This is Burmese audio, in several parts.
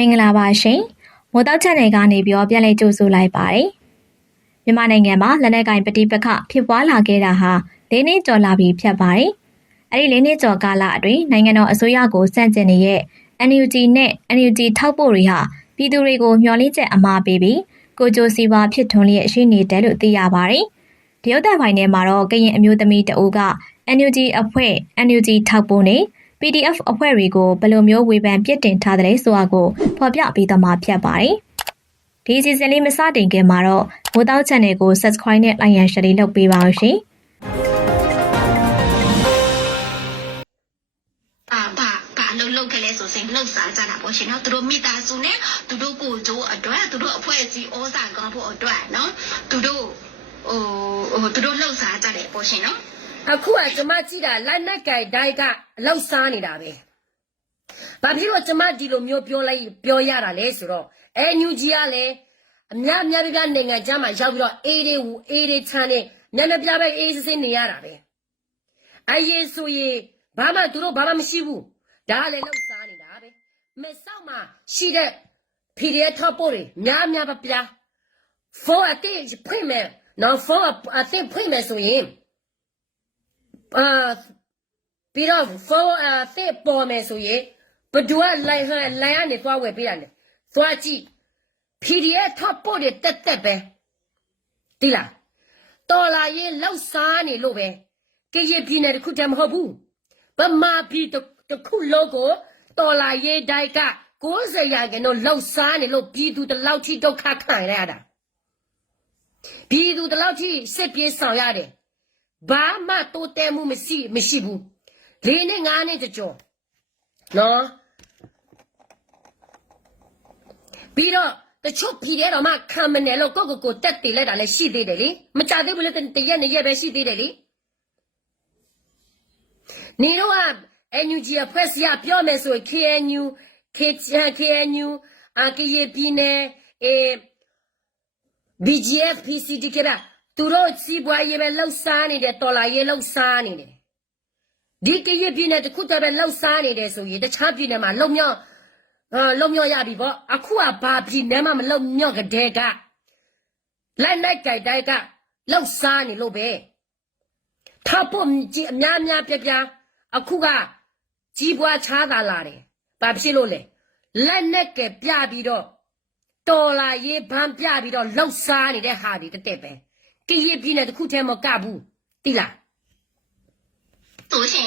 မင်္ဂလာပါရှင်။မိုးတောက်ချက်နယ်ကနေပြီးတော့ပြန်လည်ကြိုဆိုလိုက်ပါတယ်။မြန်မာနိုင်ငံမှာလက်နက်ကင်ပဋိပက္ခဖြစ်ပွားလာခဲ့တာဟာ၄နှစ်ကျော်လာပြီဖြစ်ပါတယ်။အဲဒီ၄နှစ်ကျော်ကာလအတွင်းနိုင်ငံတော်အစိုးရကိုစန့်ကျင်နေတဲ့ NUG နဲ့ NUG ထောက်ပို့တွေဟာပြည်သူတွေကိုမျှော်လင့်ချက်အမှားပေးပြီးကိုကြိုစီပါဖြစ်ထွန်းလျက်ရှိနေတယ်လို့သိရပါတယ်။တရုတ်တပ်ပိုင်းထဲမှာတော့ကရင်အမျိုးသမီးတအူးက NUG အဖွဲ့ NUG ထောက်ပို့နဲ့ PDF အဖွဲ့တွေကိုဘယ်လိုမျိုးဝေဖန်ပြစ်တင်ထားတယ်ဆိုတာကိုဖော်ပြပေးသွားမှာဖြစ်ပါတယ်။ဒီစီစဉ်လေးမစတင်ခင်မှာတော့မိုးတောက် channel ကို subscribe နဲ့ like and share လေးလုပ်ပေးပါဦးရှင်အာဘာဘာအလုပ်လုပ်ခဲ့လဲဆိုရင်လှုပ်စားကြတာပေါ့ရှင်နော်သူတို့မိသားစုနဲ့သူတို့ကိုယ်ကျိုးအတွက်သူတို့အဖွဲ့အစည်းဩဇာကောင်းဖို့အတွက်နော်သူတို့ဟိုဟိုသူတို့လှုပ်စားကြတယ်ပေါ့ရှင်နော် အခုကကျမကြည့်တာလက်နက်ကင်တိုင်းကအလောက်စားနေတာပဲ။ဘာဖြစ်လို့ကျမဒီလိုမျိုးပြောလိုက်ပြောရတာလဲဆိုတော့အဲညူကြီးကလည်းအများအများပြပြနိုင်ငံခြားမှာရောက်ပြီးတော့အေးလေးဟူအေးလေးချမ်းနဲ့ညနေပြပဲအေးစစ်စစ်နေရတာပဲ။အရေးဆိုရင်ဘာမှသူတို့ဘာမှမရှိဘူး။ဒါကလည်းလောက်စားနေတာပဲ။မဆောက်မှာရှိတဲ့ PDF ထောက်ပို့တွေများများပြပြဖုန်းအတိဖွင့်မယ်နော်ဖုန်းအတိဖွင့်မယ်ဆိုရင် အာပြီးတော့ for အသက်ပေါ်မယ်ဆိုရင်ဘဒူကလိုင်ဟန်လိုင်ကနေသွားဝယ်ပေးရတယ်သွားကြည့် PDF ထောက်ပို့တဲ့တက်တက်ပဲတိလားတော်လာရင်လောက်စားနေလို့ပဲကြည်ရပြည်နယ်တစ်ခုတည်းမဟုတ်ဘူးဗမာပြည်တစ်ခုလုံးကိုတော်လာရေးတိုက်က90ရာခိုင်နှုန်းလောက်စားနေလို့ပြည်သူတလောက်ထိဒုက္ခခံရတာပြည်သူတလောက်ထိစစ်ပြေးဆောင်ရတယ် ဘာမှတိုးတဲမှုမရှိမရှိဘူးလေးနဲ့ငါးနဲ့ကြော်နော်ပြီးတော့တချို့ပြည်တဲ့တော့မှခံမနေလို့ကိုကိုကိုတက်တည်လိုက်တာလည်းရှိသေးတယ်လေမကြသေးဘူးလေတရက်နဲ့ရက်ပဲရှိသေးတယ်လေနေတော့က NUG အဖွဲ့စရာပြောမယ်ဆိုရင် KNU KNU အကရေပြည်နယ်အဲ BGF PCD ကရာ သူတို့စီးပွားရေးပဲလှုပ်ရှားနေတယ်တော်လာရေးလှုပ်ရှားနေတယ်ဒီကရပြည်နယ်တစ်ခုတည်းပဲလှုပ်ရှားနေတယ်ဆိုရင်တခြားပြည်နယ်မှာလုံမြော့အာလုံမြော့ရပြီပေါ့အခုကဘာပြည်နယ်မှာမလုံမြော့ကြတဲ့ကလက်နိုင်ကြိုက်တိုက်ကလှုပ်ရှားနေလို့ပဲထားဖို့ကြည့်အများများပြပြအခုကကြီးပွားချားသာလာတယ်ဘာဖြစ်လို့လဲလက်နဲ့ကပြပြီးတော့တော်လာရေးဘန်းပြပြီးတော့လှုပ်ရှားနေတဲ့ဟာဒီတက်တက်ပဲ ကရပြည်နယ်တစ်ခုတည်းမကဘူးတိလားဆိုရှင်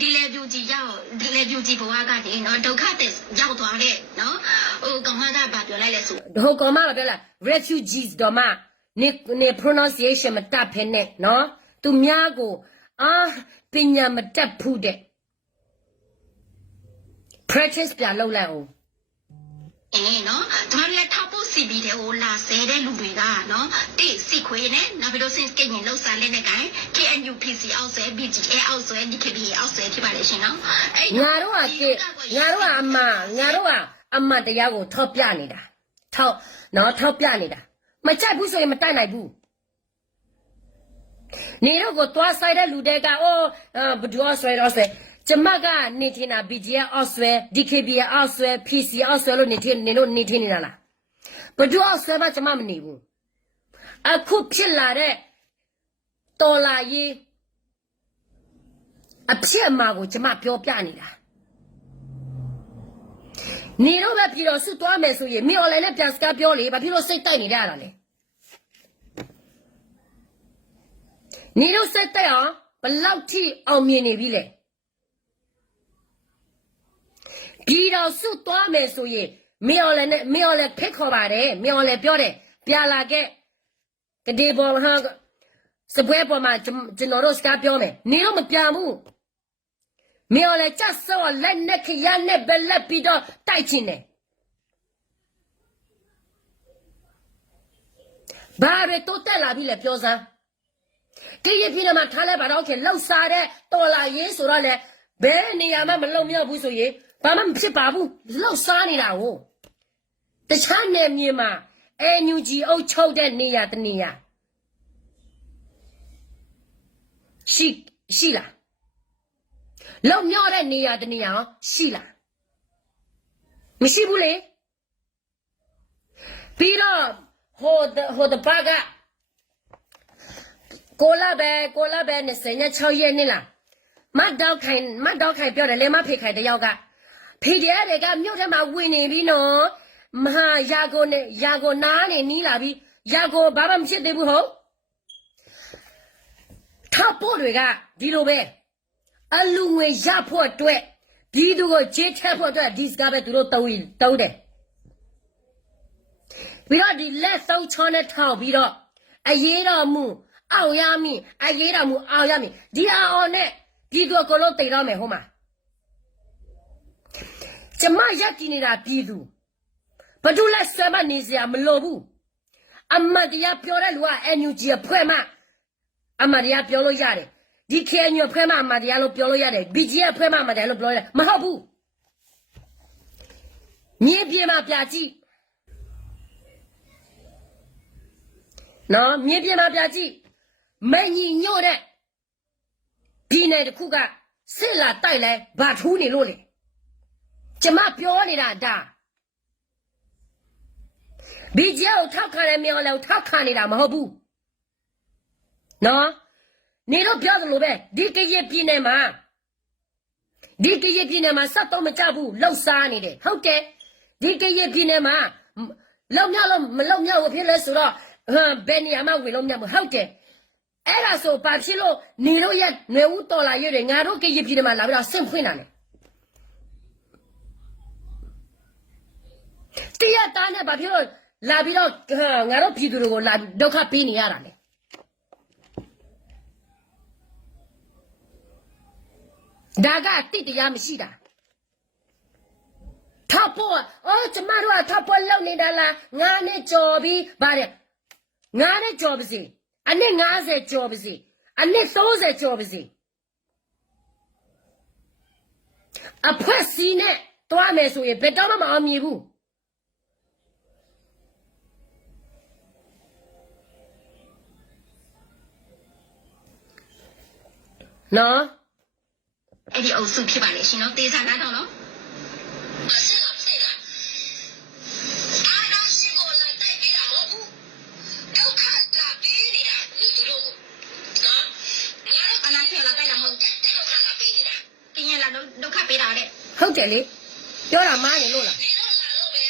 ဒီလေပြူကြီးရောက်ဒီလေပြူကြီးဘဝကနေနော်ဒုက္ခတဲ့ရောက်သွားတဲ့နော်ဟိုကောင်မကဘာပြောလိုက်လဲဆိုဟိုကောင်မကပြောလား refugees တော့မနေနေ pronunciation မတတ်ဖ ೇನೆ နော်သူများကိုအာပညာမတတ်ဘူးတဲ့ practice ပြလုပ်လိုက်အောင် အေးနော်ကျမတို့လည်းထောက်ဖို့စီပြီးတဲ့ဟိုလာဆဲတဲ့လူတွေကနော်တိစီခွေနဲ့နောက်ပြီးတော့စင်ကင်ရင်လောက်စားလက်နဲ့ကိုင် KNU PC အောက်ဆွဲ BGA အောက်ဆွဲ DKB အောက်ဆွဲဖြစ်ပါလေရှင်နော်အဲ့ငါတို့ကတိငါတို့ကအမငါတို့ကအမတရားကိုထောက်ပြနေတာထောက်နော်ထောက်ပြနေတာမကြိုက်ဘူးဆိုရင်မတိုက်နိုင်ဘူးနေတော့ကိုသွားဆိုင်တဲ့လူတွေကအိုးဘဒူအော့ဆွဲတော့ဆွဲ ကျမကနေထင်တာ BGA အော့ဆွဲ DKB အော့ဆွဲ PC အော့ဆွဲလို့နေထင်နေလို့နေထင်နေတာလားဘဒူအော့ဆွဲမှကျမမနေဘူးအခုဖြစ်လာတဲ့တော်လာရေးအဖြစ်အမှားကိုကျမပြောပြနေတာနေတော့ပဲပြည်တော်စုသွားမယ်ဆိုရင်မြေော်လည်းနဲ့ပြန်စကားပြောလေဘာဖြစ်လို့စိတ်တိုက်နေကြရတာလဲနေတော့စိတ်တိုက်အောင်ဘလောက်ထိအောင်မြင်နေပြီလဲ ပြည်တော်စုသွားမယ်ဆိုရင်မြေော်လည်းနဲ့မြေော်လည်းဖိတ်ခေါ်ပါတယ်မြေော်လည်းပြောတယ်ပြလာခဲ့ကတိပေါ်ဟာစပွဲပေါ်မှာကျွန်တော်တို့စကားပြောမယ်နေတော့မပြန်ဘူးမြေော်လေချက်စောလက်နဲ့ခရနဲ့ဘလက်ပြီးတော့တိုက်ချင်တယ်ဘာပဲတိုးတက်လာပြီလေပြောစမ်းတရပြင်းမှာထားလိုက်ပါတော့ခင်လှောက်စားတဲ့တော်လာရေးဆိုတော့လေဘယ်နေရာမှမလုံမြောက်ဘူးဆိုရင် ဘာမှမဖြစ်ပါဘူးလှောက်စားနေတာကိုတခြားနယ်မြေမှာအန်ယူဂျီအုပ်ချုပ်တဲ့နေရာတနေရာရှိရှိလားလုံမြော့တဲ့နေရာတနေရာရောရှိလားမရှိဘူးလေပြီးတော့ဟိုတဟိုတပတ်ကကိုလာပဲကိုလာပဲ26ရက်နေ့လားမတ်တော့ခိုင်မတ်တော့ခိုင်ပြောတယ်လေမဖေခိုင်တယောက်က ဖေဒီရတွေကမြို့ထဲမှာဝင်နေပြီနော်မဟာယာကိုနဲ့ယာကိုနားနေနီးလာပြီယာကိုဘာမှမဖြစ်သေးဘူးဟုတ်ထောက်ဖို့တွေကဒီလိုပဲအလူငွေရဖို့အတွက်ဒီသူကိုချေးထက်ဖို့အတွက်ဒီစကားပဲသူတို့တုံးတုံးတယ်ပြီးတော့ဒီလက်သုံးချောနဲ့ထောက်ပြီးတော့အရေးတော်မူအောင်ရမည်အရေးတော်မူအောင်ရမည်ဒီအောင်နဲ့ပြည်သူအကုန်လုံးတိတ်တော့မယ်ဟုတ်မှာ ကျမရက်တည်နေတာပြည်သူဘဒုလက်ဆွဲမနေစရာမလိုဘူးအမတ်တရားပြောတဲ့လူက NUG အဖွဲ့မှအမတ်တရားပြောလို့ရတယ်ဒီ KNU အဖွဲ့မှအမတ်တရားလို့ပြောလို့ရတယ် BG အဖွဲ့မှအမတ်တရားလို့ပြောလို့ရတယ်မဟုတ်ဘူးမြေပြေမှာပြကြည့်နော်မြေပြင်မှာပြကြည့်မန်ကြီးညို့တဲ့ဒီနယ်တစ်ခုကစစ်လာတိုက်လဲဘာထူးနေလို့လေ ကျမပြောနေတာဒါဘီဂျီကိုထောက်ခံရမြော်လဲထောက်ခံနေတာမဟုတ်ဘူးနော်နေတော့ပြောသလိုပဲဒီကရပြည်နယ်မှာဒီကရပြည်နယ်မှာစက်တော့မကြဘူးလှုပ်ရှားနေတယ်ဟုတ်တယ်ဒီကရပြည်နယ်မှာလုံမြောက်လို့မလုံမြောက်ဘူးဖြစ်လဲဆိုတော့ဟမ်ဘယ်နေရာမှဝင်လို့မရဘူးဟုတ်တယ်အဲ့ဒါဆိုဘာဖြစ်လို့နေလို့ရຫນွေဦးတော်လာရွတွေငါတို့ကရပြည်နယ်မှာလာပြီးတော့ဆင့်ဖွင့်တာလေ တရားတားနဲ့ဘာဖြစ်လို့လာပြီးတော့ဟမ်ငါတို့ပြည်သူတွေကိုလာဒုက္ခပေးနေရတာလေဒါကတိတရားမရှိတာထောက်ဖို့အော်ကျမတို့ကထောက်ဖို့လုပ်နေတာလားငါနဲ့ကြော်ပြီးဗါတဲ့ငါနဲ့ကြော်ပါစေအနည်း90ကြော်ပါစေအနည်း30ကြော်ပါစေအဖွက်စီနဲ့တွားမယ်ဆိုရင်ဘယ်တော့မှမအောင်မြင်ဘူး နော်အဲ့ဒီအုပ်စုဖြစ်ပါလေရှင်နော်တေးစားနားတော့နော်အဆင်အဆင်အာနာရှိကိုလာတိုက်ပြတာမဟုတ်ဘူးဒုက္ခတာပြီးနေတာဒီလိုနော်ငါတို့အလားဖျက်လာတိုက်လာမဟုတ်ဒုက္ခတာပြီးနေတာကင်းရလာဒုက္ခပေးတာတဲ့ဟုတ်တယ်လေပြောတာမားနေလို့လားဒီလိုလာလို့ပဲ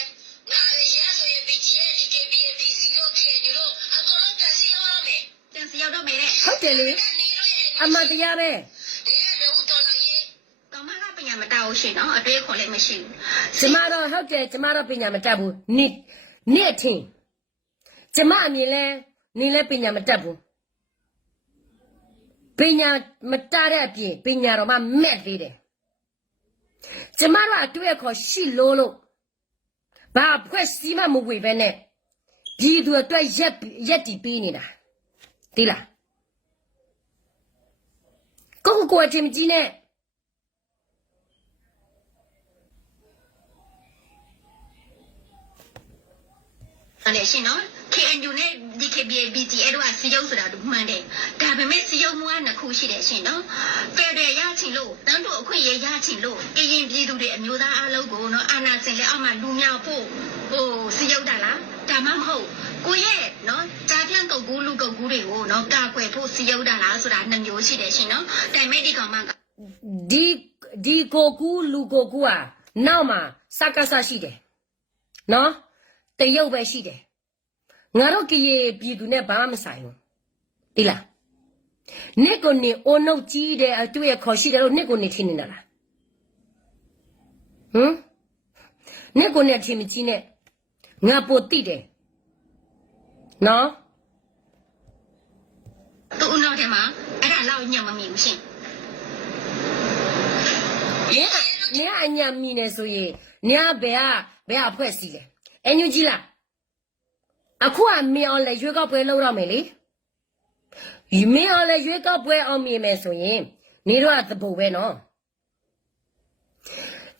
ငါရရဆိုရင် BGA DKB DC တို့ KNU တို့အကုန်လုံးတက်စီရောက်ရမယ်တန်စီရောက်တော့မယ်တဲ့ဟုတ်တယ်လေနေလို့ရဲ့ အမှန်တရားပဲဒီကလူတော်လာရေးကောင်မကပညာမတောက်ရှင်နော်အတွေ့အခေါ်လည်းမရှိဘူးကျမတော့ဟုတ်တယ်ကျမတော့ပညာမတတ်ဘူးနိနေ့ထင်ကျမအမြင်လဲနင်းလဲပညာမတတ်ဘူးပညာမတတ်တဲ့အပြင်ပညာတော့မှမက်သေးတယ်ကျမတို့အတွေ့အခေါ်ရှိလို့လို့ဘာဖွဲ့စည်းမှမဝေပဲနဲ့ပြည်သူအတွက်ရက်ရက်တီပေးနေတာတိလား ကိုကိုကိုအချင်းကြီးနဲ့အဲ့လေရှင်နော် KNU နဲ့ DKB BG အဲ့တို့ကစီယုံဆိုတာတို့မှန်တယ်ဒါပေမဲ့စီယုံမှုကနှစ်ခုရှိတယ်ရှင်နော်ဖယ်တယ်ရချင်လို့တန်းတို့အခွင့်အရေးရချင်လို့ကရင်ပြည်သူတွေအမျိုးသားအလုံးကိုနော်အာနာစင်လက်အောက်မှာလူမြောက်ဖို့ဟိုစီယုံတာလားဒါမှမဟုတ်ကိုရဲ့နော် ကြားပြန့်ကုတ်ကူးလူကုတ်ကူးတွေကိုနော်ကာကွယ်ဖို့စီယုံတာလားဆိုတာနှစ်မျိုးရှိတယ်ရှင်နော်ဒါပေမဲ့ဒီကောင်မကဒီဒီကိုကူလူကိုကူอ่ะနောက်မှာစကားဆရှိတယ်နော်တရုတ်ပဲရှိတယ်ငါတို့ကရေပြည်သူနဲ့ဘာမှမဆိုင်ဘူးဒီလားနစ်ကိုနေအုံနှုတ်ကြီးတယ်အတွေ့အခေါ်ရှိတယ်လို့နစ်ကိုနေထင်နေတာလားဟမ်နစ်ကိုနေထင်မကြီးနဲ့ငါပိုတိတယ်နော် သူ့ဦးနောက်ထဲမှာအဲ့ဒါလောက်ညံ့မမြင်ဘူးရှင်နင်ကနင်ကအညာမြင်နေဆိုရင်နင်ကဘယ်ကဘယ်ကအဖွဲ့စီလဲအန်ယူဂျီလားအခုကမင်းအောင်လေရွေးကောက်ပွဲလုပ်တော့မယ်လေဒီမင်းအောင်လေရွေးကောက်ပွဲအောင်မြင်မယ်ဆိုရင်နေတော့ကသပုတ်ပဲနော်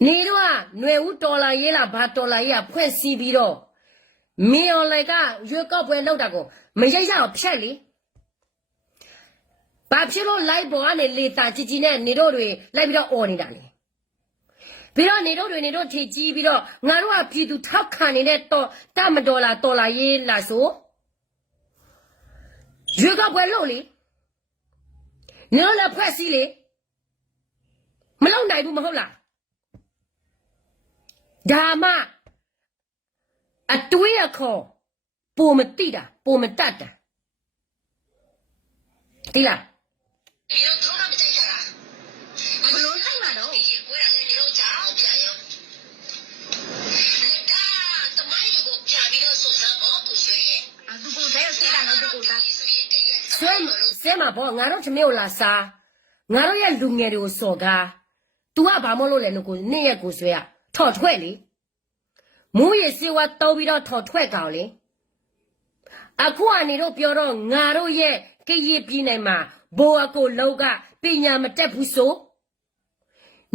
နေတော့ကຫນွေဦးတော်လာရေးလားဘာတော်လာရေးကဖွဲ့စည်းပြီးတော့မင်းအောင်လေကရွေးကောက်ပွဲလုပ်တာကိုမရိုက်ရအောင်ဖြတ်လေ ဘာဖြစ်လို့ live ပေါ်ကနေလေတာကြည်ကြည်နဲ့နေတော့တွေလိုက်ပြီးတော့អော်နေတာလဲပြီးတော့နေတို့တွေနေတို့ထေကြီးပြီးတော့ငါတို့ကပြည်သူထောက်ခံနေတဲ့တော့တမတော်လာတော်လာရေးလာဆိုရွေးကောက်ပွဲလုပ်လေနေတော့လည်းဖွဲ့စည်းလေမလုပ်နိုင်ဘူးမဟုတ်လားဒါမှအတွေးအခေါ်ပုံမတိတာပုံမတတ်တာတိလား 你都头上没摘下来。 ဘလို့ဆိုင်မှာတော့ 我让你老家好便宜。人家他妈有个偏僻的受伤高不学业。 အသူကိုတဲ့စိတ်ကတော့သူကိုတာ ဆဲဆဲမှာပေါ့ငါတို့ချမေကိုလာစားငါတို့ရဲ့လူငယ်တွေကိုစော်ကား तू ကဘာမလို့လဲလို့ကိုနေ့ရက်ကိုဆွဲရထော်ထွက်လေမူးရစေဝါတောက်ပြီးတော့ထော်ထွက်ကောင်လေအခုကနေတော့ပြောတော့ငါတို့ရဲ့ ကြည်ရပြည်နိုင်မှာဘိုးအကိုလောက်ကပညာမတက်ဘူးဆို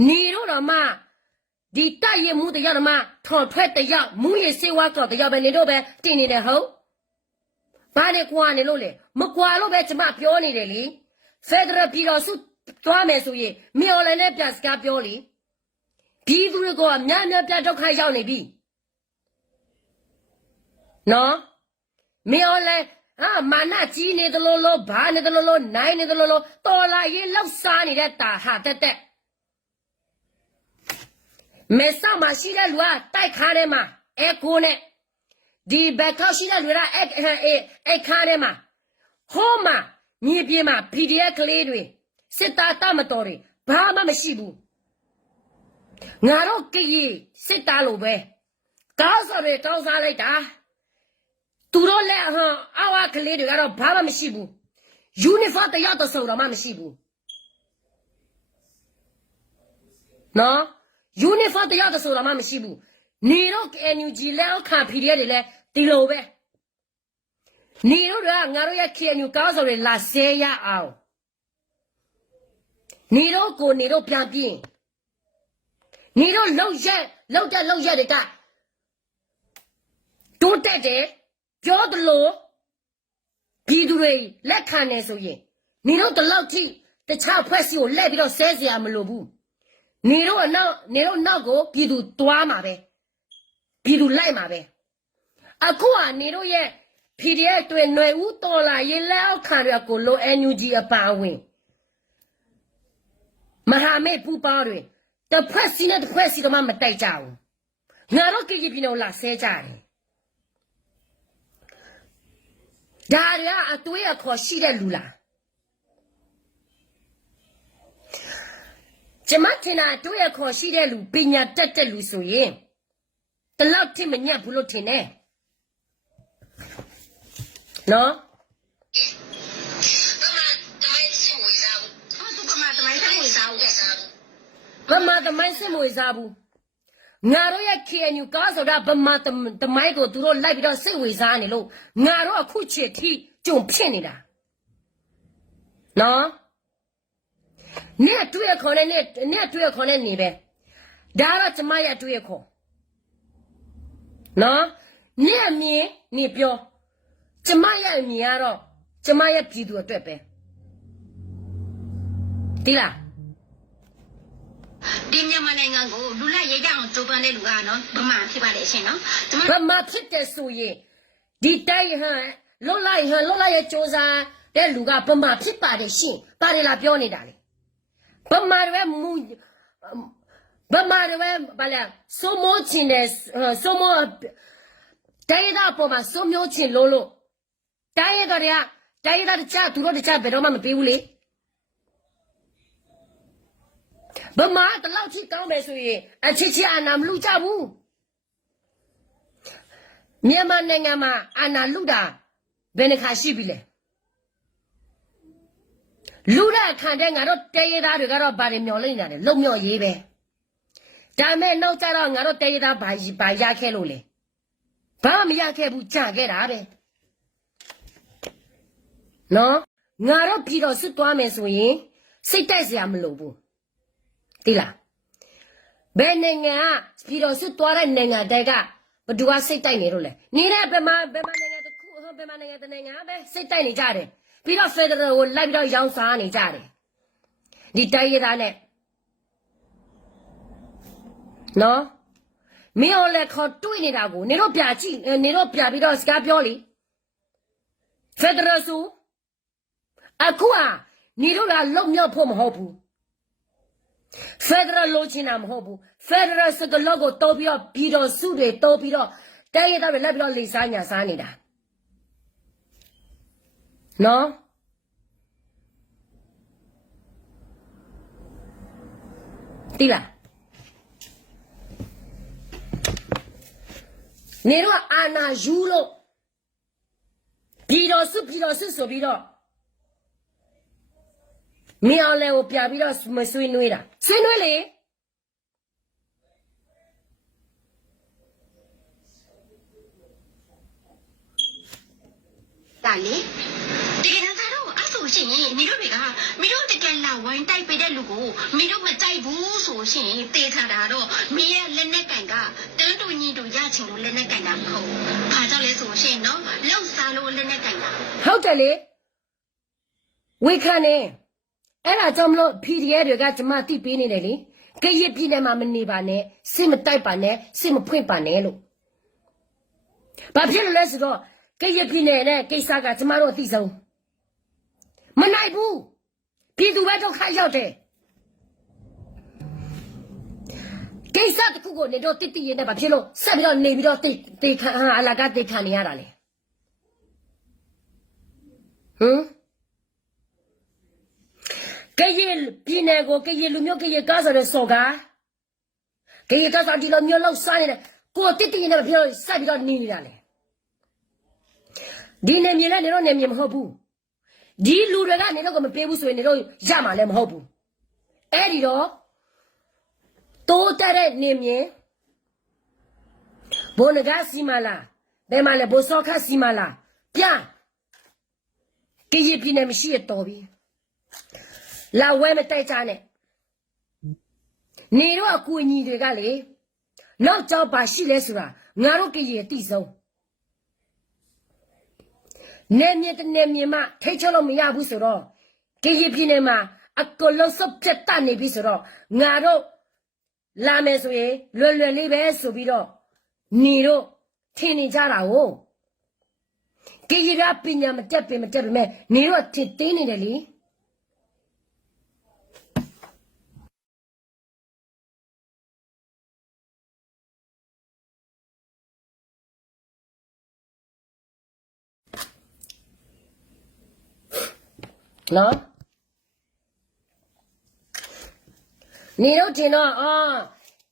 နေတော့တော့မှဒီတိုက်ရမှုတရားဓမ္မထော်ထွက်တရားမူးရစေဝါကောတရားပဲနေတော့ပဲတင်နေတယ်ဟုတ်ဘာနဲ့ကွာနေလို့လဲမကွာလို့ပဲကျမပြောနေတယ်လေဖက်ဒရယ်ပြည်တော်စုသွားမယ်ဆိုရင်မြော်လည်းနဲ့ပြန်စကားပြောလေပြည်သူတွေကများများပြဒုက္ခရောက်နေပြီနော်မြော်လည်း ဟာမာနကြီးနေတယ်လို့လို့ဘာနေတယ်လို့လို့နိုင်နေတယ်လို့လို့တော်လာရေးလောက်စားနေတဲ့တာဟာတက်တက်မဲဆောက်မှာရှိတဲ့လူကတိုက်ခါထဲမှာအဲကိုနဲ့ဒီဘက်ခောက်ရှိတဲ့လူကအဲ့အဲ့အဲ့ခါထဲမှာဟိုးမှာမြေပြေးမှာ PDF ကလေးတွေစစ်သားတမတော်တွေဘာမှမရှိဘူးငါတို့ကြည်စစ်သားလိုပဲကောင်းစော်တွေတောင်းစားလိုက်တာ သူတို့လည်းဟန်အဝကလေးတွေကတော့ဘာမှမရှိဘူးယူနီဖောင်းတရားတော့စုံတော့မှမရှိဘူးနော်ယူနီဖောင်းတရားတော့စုံတော့မှမရှိဘူးနေတော့ NUG လက်အောက်ခံ PDF တွေလည်းဒီလိုပဲနေတို့ကငါတို့ရဲ့ KNU ကောင်းစော်တွေလာဆဲရအောင်နေတော့ကိုနေတော့ပြန်ပြင်းနေတော့လောက်ရက်လောက်တဲ့လောက်ရက်တွေကတိုးတက်တယ် ပြောသလိုပြည်သူတွေလက်ခံနေဆိုရင်နေတော့ဒီလောက်ထိတခြားဖွဲ့စည်းကိုလက်ပြီးတော့ဆဲเสียမလိုဘူးနေတော့အနောက်နေတော့နောက်ကိုပြည်သူသွားမှာပဲပြည်သူလိုက်မှာပဲ အခုကနေတို့ရဲ့ PDF တွေຫນွယ်ဦးတော်လာရေးလက်အောက်ခံရကိုလို NUG အပါအဝင်မဟာမိတ်ပူပေါင်းတွေတစ်ဖက်စီနဲ့တစ်ဖက်စီတော့မှမတိုက်ကြဘူးငါတို့ကြည်ကြည်ပြည်တော်လာဆဲကြတယ် ဒါတွေကအသွေးအခေါ်ရှိတဲ့လူလားကျမထင်တာအသွေးအခေါ်ရှိတဲ့လူပညာတတ်တဲ့လူဆိုရင်တလောက်ထိမညက်ဘူးလို့ထင်တယ်နော်မမသမိုင်းစစ်မွေစားဘူး ငါတို့ရဲ့ KNU ကားဆိုတာဗမာသသမိုင်းကိုသူတို့လိုက်ပြီးတော့စိတ်ဝင်စားနေလို့ငါတို့အခုချစ်ထိကြုံဖြစ်နေတာနော်နဲ့တွေ့ရခေါ်နဲ့နဲ့နဲ့တွေ့ရခေါ်နဲ့နေပဲဒါတော့ကျမရဲ့တွေ့ရခေါ်နော်နဲ့အမြင်နေပြောကျမရဲ့အမြင်ကတော့ကျမရဲ့ပြည်သူအတွက်ပဲဒီလား ဒီမြန်မာနိုင်ငံကိုလူလိုက်ရေးကြအောင်ကြိုးပမ်းတဲ့လူကနော်ဗမာဖြစ်ပါလေရှင်နော်ကျမဘမဖြစ်တဲ့ဆိုရင်ဒီတိုင်းဟန်လွတ်လိုက်ဟန်လွတ်လိုက်ရဲ့စ조사တဲ့လူကဘမဖြစ်ပါတယ်ရှင်ပါတယ်လားပြောနေတာလေဘမတွေမူဘမတွေဘာလဲစုံမချင်တယ်စုံမတိုင်းဒါပေါ်မှာစုံမျိုးချင်လို့လို့တိုင်းရတော့ရတိုင်းရတဲ့ချသူတို့တချဘယ်တော့မှမပေးဘူးလေ ဘမတလောက်ချိကောင်းမယ်ဆိုရင်အချစ်ချစ်အနာမလူကြဘူးမြန်မာနိုင်ငံမှာအာဏာလုတာဘယ်နှခါရှိပြီလဲလူရခံတဲ့ငါတို့တဲရသားတွေကတော့ဗာတယ်မျောလိမ့်နေတာလေလုံမျောရေးပဲဒါမဲ့နောက်ကြတော့ငါတို့တဲရသားဘာဘာရခဲ့လို့လဲဘာမှမရခဲ့ဘူးကြာခဲ့တာပဲနော်ငါတို့ပြည်တော်စစ်သွားမယ်ဆိုရင်စိတ်တိုက်စရာမလိုဘူး သိလားဘယ်နိုင်ငံကပြည်တော်စစ်သွားတဲ့နိုင်ငံတိုက်ကဘယ်သူကစိတ်တိုက်နေလို့လဲနေတဲ့ဘယ်မှာဘယ်မှာနိုင်ငံတစ်ခုဟောဘယ်မှာနိုင်ငံတစ်နိုင်ငံပဲစိတ်တိုက်နေကြတယ်ပြီးတော့ Federal ကိုလိုက်ပြီးတော့ရောင်းစားနေကြတယ်ဒီတိုင်းရသားနဲ့နော်မင်းအောင်လက်ခေါ်တွေးနေတာကိုနေတော့ပြကြည့်နေတော့ပြပြီးတော့စကားပြောလေဖက်ဒရယ်ဆိုအခုอ่ะနေတော့ကလုံမြောက်ဖို့မဟုတ်ဘူး ဖက်ဒရယ်လိုချင်တာမဟုတ်ဘူးဖက်ဒရယ်စကလောကိုတောပြီးတော့ပြီးတော့စုတွေတောပြီးတော့တဲရတဲ့လက်ပြီးတော့လိစားညာစားနေတာနော်တိလားနေတော့အာနာယူလို့ပြီးတော့စုပြီးတော့စုဆိုပြီးတော့ မင်းအောင်လဲကိုပြပြီးတော့မဆွေးနွေးတာဆွေးနွေးလေဒါလေတကယ်တမ်းကတော့အဲ့ဆိုရှင်မိတို့တွေကမိတို့တကယ်လာဝိုင်းတိုက်ပေးတဲ့လူကိုမိတို့မကြိုက်ဘူးဆိုရှင်တေးထားတာတော့မိရဲ့လက်နဲ့ကန်ကတန်းတူညီတူရချင်လို့လက်နဲ့ကန်တာမဟုတ်ဘူး။ဘာကြောင့်လဲဆိုရှင်နော်လောက်စားလို့လက်နဲ့ကန်တာဟုတ်တယ်လေဝေခါနေ အဲ့ဒါကြောင့်မလို့ PDF တွေကကျမတိပေးနေတယ်လေကရစ်ပြည်နယ်မှာမနေပါနဲ့စစ်မတိုက်ပါနဲ့စစ်မဖွင့်ပါနဲ့လို့ဘာဖြစ်လို့လဲဆိုတော့ကရစ်ပြည်နယ်နဲ့ကိစ္စကကျမတို့အသိဆုံးမနိုင်ဘူးပြည်သူပဲဒုက္ခရောက်တယ်ကိစ္စတစ်ခုကိုနေတော့တိတိရနေဘာဖြစ်လို့ဆက်ပြီးတော့နေပြီးတော့တိတိခံအလာကတိခံနေရတာလေဟမ် ကဲရပြည်နယ်ကိုကဲရလူမျိုးကဲရကားဆိုတဲ့စော်ကားကဲရကားဆိုဒီလိုမျိုးလောက်စားနေတယ်ကိုတိတိရနေဘာဖြစ်လို့ဆက်ပြီးတော့နေနေတာလေဒီနေမြေလည်းနေတော့နေမြေမဟုတ်ဘူးဒီလူတွေကနေတော့မပေးဘူးဆိုရင်နေတော့ရမှာလည်းမဟုတ်ဘူးအဲ့ဒီတော့တိုးတက်တဲ့နေမြေဘုန်းကစီမလာဘယ်မှာလဲဘိုးစောခစီမလာပြန်ကကြီးပြနေမရှိရတော်ပြီ လာဝဲမတိုက်ကြနဲ့နေတော့အကူအညီတွေကလေနောက်ကြောက်ပါရှိလဲဆိုတာငါတို့ကကြီးအတိဆုံးနေမြင့်တနေမြင့်မထိတ်ချလို့မရဘူးဆိုတော့ကကြီးပြနေမှာအကလုံးစပြတ်တနေပြီဆိုတော့ငါတို့လာမယ်ဆိုရင်လွယ်လွယ်လေးပဲဆိုပြီးတော့နေတော့ထင်နေကြတာကိုကကြီးရပညာမတက်ပင်မတက်ပင်မဲ့နေတော့ထစ်တင်းနေတယ်လေ နော်နေတော့တင်တော့အာ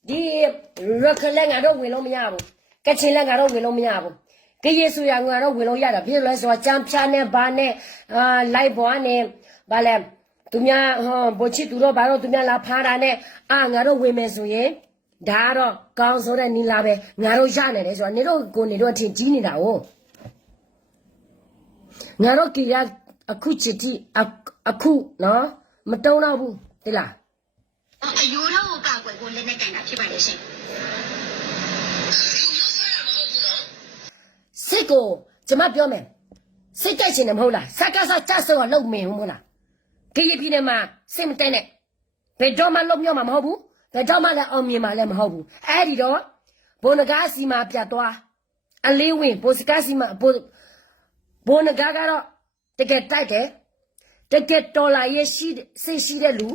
ဒီရခလက်ငါတော့ဝင်လို့မရဘူးကချင်လက်ငါတော့ဝင်လို့မရဘူးကရေဆူရငါတော့ဝင်လို့ရတာဖြစ်လဲဆိုတော့ကြမ်းဖြာနဲ့ဘာနဲ့အာလိုက်ဘွားနဲ့ဘာလဲသူများဟောဘိုချစ်သူတော့ဘာတော့သူများလာဖားတာနဲ့အာငါတော့ဝင်မယ်ဆိုရင်ဒါကတော့ကောင်းဆိုတဲ့နီလာပဲငါတို့ရနေတယ်ဆိုတော့နေတော့ကိုနေတော့အထင်ကြီးနေတာ哦ငါတို့ကြည်ရ အခုချစ်တီအခုနော်မတုံးတော့ဘူးတိလား။အယိုးတော့ကိုကောက်ွယ်ကိုလက်နဲ့ကန်တာဖြစ်ပါလေရှင်စစ်ကိုကျမပြောမယ်စစ်တိုက်ချင်တယ်မဟုတ်လားစကားစားကြဆုံအောင်လုပ်မင်းဟုတ်လားကြေးပြင်းနေမှာစစ်မတိုက်နဲ့ဘယ်တော့မှလုပ်မြောက်မှာမဟုတ်ဘူးဘယ်တော့မှလည်းအောင်မြင်မှာလည်းမဟုတ်ဘူးအဲ့ဒီတော့ဘုံနဂါစီမာပြတ်သွားအလေးဝင်ဘိုစကားစီမာဘိုဘုံနဂါကတော့ တကယ်တိုက်တယ်တကယ်တော်လာရဲ့ရှိစိတ်ရှိတဲ့လူ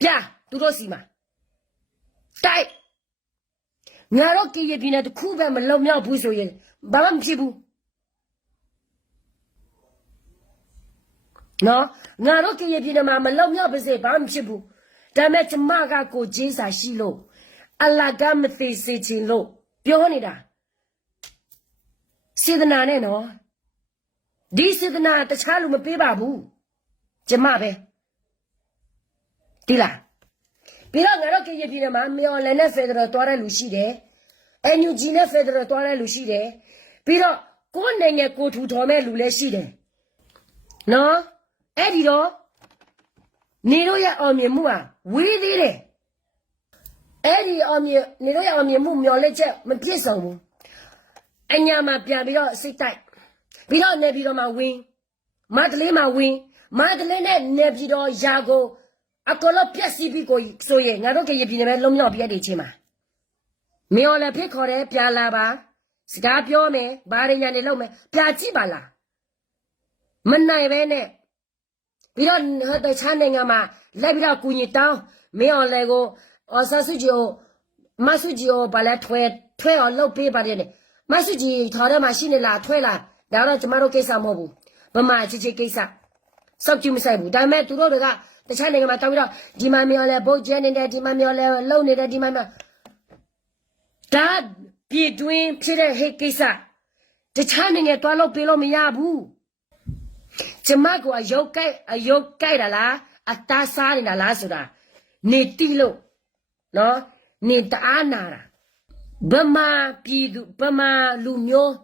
ပြသူတို့စီမှာတိုက်ငါတို့ကြည်ရပြင်းတဲ့တစ်ခုပဲမလုံမြောက်ဘူးဆိုရင်ဘာမှမဖြစ်ဘူးနော်ငါတို့ကြည်ရပြင်းတဲ့မှာမလုံမြောက်ပါစေဘာမှမဖြစ်ဘူးဒါပေမဲ့ကျမကကိုဂျေးစာရှိလို့အလကမသိစေချင်လို့ပြောနေတာစေတနာနဲ့နော် ဒီစေတနာတခြားလူမပေးပါဘူးကျမပဲဒီလားပြီးတော့ငါတို့ကြည်ရပြင်းတဲ့မှာမျော်လည်နဲ့ဖက်ဒရယ်တွားတဲ့လူရှိတယ်အန်ယူဂျီနဲ့ဖက်ဒရယ်တွားတဲ့လူရှိတယ်ပြီးတော့ကိုယ်နိုင်ငံကိုထူထော်မဲ့လူလည်းရှိတယ်နော်အဲ့ဒီတော့နေတို့ရဲ့အောင်မြင်မှုဟာဝေးသေးတယ်အဲ့ဒီအောင်မြင်နေတို့ရဲ့အောင်မြင်မှုမျော်လင့်ချက်မပြည့်စုံဘူးအညာမှာပြန်ပြီးတော့စိတ်တိုက် ပြီးတော့နေပြီးတော့မှဝင်းမန္တလေးမှာဝင်းမန္တလေးနဲ့နေပြီးတော့ယာကိုအကလောပြက်စီပြီးကိုဆိုရင်ငါတို့ကရပြည်နယ်မဲ့လုံးမြောက်ပြည့်တဲ့ချင်းမှာမင်းလည်းဖိတ်ခေါ်တယ်ပြန်လာပါစကားပြောမယ်ဘာရညာနေလုပ်မယ်ပြကြည့်ပါလားမနိုင်ပဲနဲ့ပြီးတော့ဟိုတခြားနိုင်ငံမှာလက်ပြီးတော့ကူညီတောင်းမင်းအောင်လည်းကိုအော်ဆာစုဂျီကိုမဆုဂျီကိုဘာလဲထွဲထွဲအောင်လုပ်ပေးပါတယ်နဲ့မဆုဂျီထော်ထဲမှာရှိနေလားထွဲလား ဒါတော့ကျမတို့ကိစ္စမဟုတ်ဘူးဗမာချစ်ချစ်ကိစ္စစောက်ကြည့်မဆိုင်ဘူးဒါပေမဲ့သူတို့တွေကတခြားနိုင်ငံမှာတောင်းပြီးတော့ဒီမှာမျိုးလဲဘုတ်ကျဲနေတယ်ဒီမှာမျိုးလဲလုံနေတယ်ဒီမှာမျိုးဒါပြည်တွင်းဖြစ်တဲ့ဟိတ်ကိစ္စတခြားနိုင်ငံတွားလို့ပေးလို့မရဘူးကျမကအယုတ်ကြိုက်အယုတ်ကြိုက်တာလားအသားစားနေတာလားဆိုတာနေတိလို့နော်နေတအားနာတာဗမာပြည်သူဗမာလူမျိုး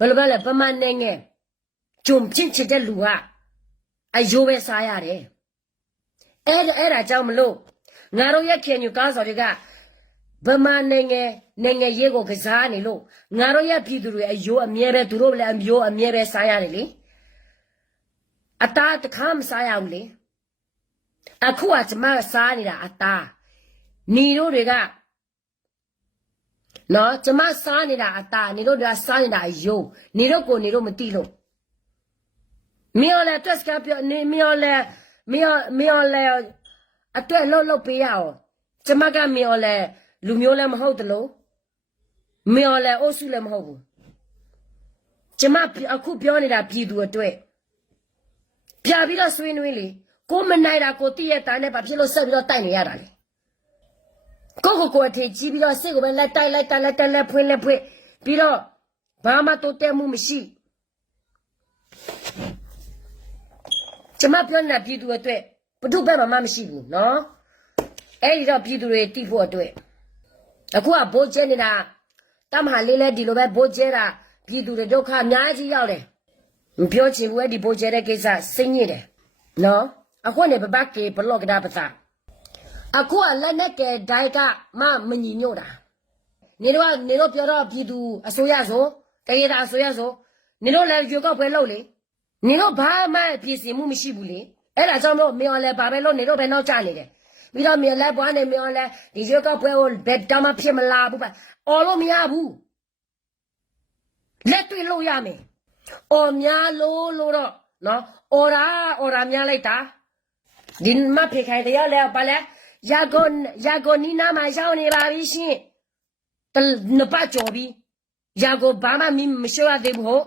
ဘယ်လိုပဲလဲဗမာနိုင်ငံဂျုံချင်းချစ်တဲ့လူကအယိုးပဲစားရတယ်အဲ့ဒါအဲ့ဒါကြောင့်မလို့ငါတို့ရဲ့ခင်ယူကားစော်တွေကဗမာနိုင်ငံနိုင်ငံရေးကိုကစားနေလို့ငါတို့ရဲ့ပြည်သူတွေအယိုးအမြဲပဲသူတို့လည်းအမျိုးအမြဲပဲစားရတယ်လေအသားတစ်ခါမစားရဘူးလေအခုကကျမစားနေတာအသားညီတို့တွေက နော်ကျမစားနေတာအသားညီတို့တွေကစားနေတာအယိုးညီတို့ကိုညီတို့မသိလို့မင်းလည်းတက်စကပြောနေမင်းလည်းမင်းမင်းလည်းအတွက်လှုပ်လှုပ်ပေးရအောင်ကျမကမင်းလည်းလူမျိုးလည်းမဟုတ်တလို့မင်းလည်းအုပ်စုလည်းမဟုတ်ဘူးကျမအခုပြောနေတာပြည်သူအတွက်ပြပြီးတော့ဆွေးနွေးလေကိုမနိုင်တာကိုတည့်ရတာနဲ့ဘာဖြစ်လို့ဆက်ပြီးတော့တိုက်နေရတာလဲ ကိုကိုကိုအထေကြီးပြီးတော့စိတ်ကိုပဲလက်တိုက်လိုက်တိုက်လိုက်တိုက်လိုက်ဖွင့်လက်ဖွင့်ပြီးတော့ဘာမှတိုးတက်မှုမရှိကျမပြောနေတာပြည်သူအတွက်ဘု து ဘက်မှာမရှိဘူးနော်အဲ့ဒီတော့ပြည်သူတွေတိဖို့အတွက်အခုကဘိုးကျဲနေတာတမဟာလေးလဲဒီလိုပဲဘိုးကျဲတာပြည်သူတွေဒုက္ခအများကြီးရောက်တယ်မပြောချင်ဘူးအဲ့ဒီဘိုးကျဲတဲ့ကိစ္စစိတ်ညစ်တယ်နော်အခုနေဘဘကေဘလော့ကဒါပစာ အခုကလက်နဲ့ကဲဒိုင်ကမမညီညွတ်တာနေတော့နေတော့ပြောတော့ပြည်သူအစိုးရဆိုတရေတာအစိုးရဆိုနေတော့လည်းကြိုကောက်ပွဲလုပ်လေနေတော့ဘာမှပြင်ဆင်မှုမရှိဘူးလေအဲ့ဒါကြောင့်မို့မြော်လဲဘာပဲလို့နေတော့ပဲနောက်ကျနေတယ်ပြီးတော့မြေလဲဘွားနေမြော်လဲဒီရွက်ကပွဲကိုဘယ်တမှဖြစ်မလာဘူးပါအော်လို့မရဘူးလက်တွေ့လို့ရမယ်အော်များလို့လို့တော့နော်အော်ရာအော်ရာများလိုက်တာဒီမဖေခိုင်တရားလဲဘာလဲ ယာဂွန်ယာဂွန်နီနာမှာရှောင်းနေပါပြီရှင်တနပတ်ကြော်ပြီယာဂွန်ဘာမှမမရှိရသေးဘူးဟုတ်